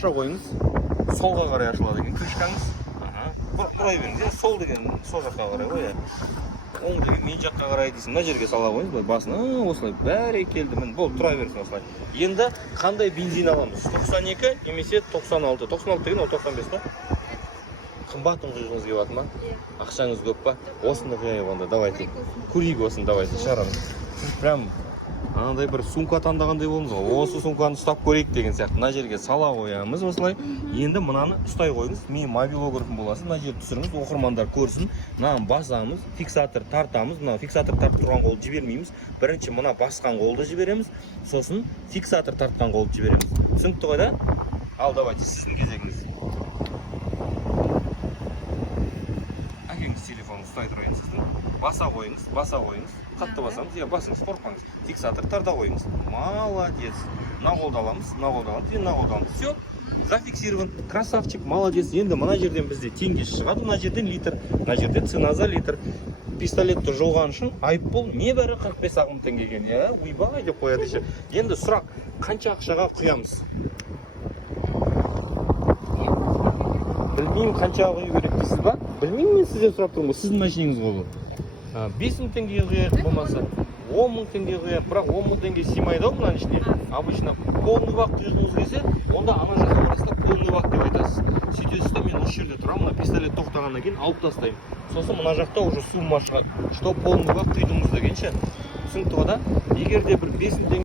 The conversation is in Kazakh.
ақша қойыңыз, солға қарай ашылады екен крышкаңыз. Бұрай беріңіз, сол деген сол жаққа қарай ғой. Оң деген мен жаққа қарай дейсің, мына жерге сала қойыңыз, басына осылай бәрекелді, міне болды, тұра берсін осылай. Енді қандай бензин аламыз? 92 немесе 96. 96 деген ол 95 па? Қымбатын құйғыңыз келіп жатыр ма? Ақшаңыз көп па? Осыны құяйық онда, давайте. Көрейік осыны, давайте, шығарамыз. Сіз прям андай бір сумка таңдағандай болдыңыз ғой. Осы сумканы ұстап көрейік деген сияқты. Мына жерге сала қоямыз осылай. Енді мынаны ұстай қойыңыз. Мен мобилографым боласын. Мына жерді түсіріңіз, оқырмандар көрсін. Мынаны басамыз, фиксатор тартамыз. Мына фиксатор тартып тұрған қолды жібермейміз. Бірінші мына басқан қолды жібереміз. Сосын фиксатор тартқан қолды жібереміз. Түсінікті ғой да? Ал давайте сіздің кезегіңіз. Әкеңіз телефонын ұстай тұрайын сіздің. Баса қойыңыз. Қатты басамыз, басыңыз, қорқпаңыз. Фиксатор тарта қойыңыз. Молодец. Мына қолды аламыз, мына қолды аламыз. Все, зафиксирован. Красавчик, молодец. Енді мына жерден бізде теңге шығады, мына жерден литр, мына жерден цена за литр. Пистолетті жолған үшін айыппұл небәрі 45 ақ мың теңге екен. Уйбай деп қояды еще. Енді сұрақ, қанша ақшаға құямыз? Білмеймін, қаншаға құю керек дейсіз ба? Білмеймін, мен сізден сұрап тұрмын, сіздің машинеңіз ғой. 5 мың теңге құяйық болмаса, 10 мың теңге құяйық, бірақ 10 мың теңге сыймайды ау мынаның ішіне. Обычно полный бак құйғыңыз келсе, онда ана жаққа барасыз да полный бак деп айтасыз. Сөйтесіз де мен осы жерде тұрамын, мына пистолет тоқтағаннан кейін алып тастаймын. Сосын мына жақта уже сумма шығады, что полный бак құйдыңыз дегенше. Түсінікті ғой да? Егер де бір 5 мың теңге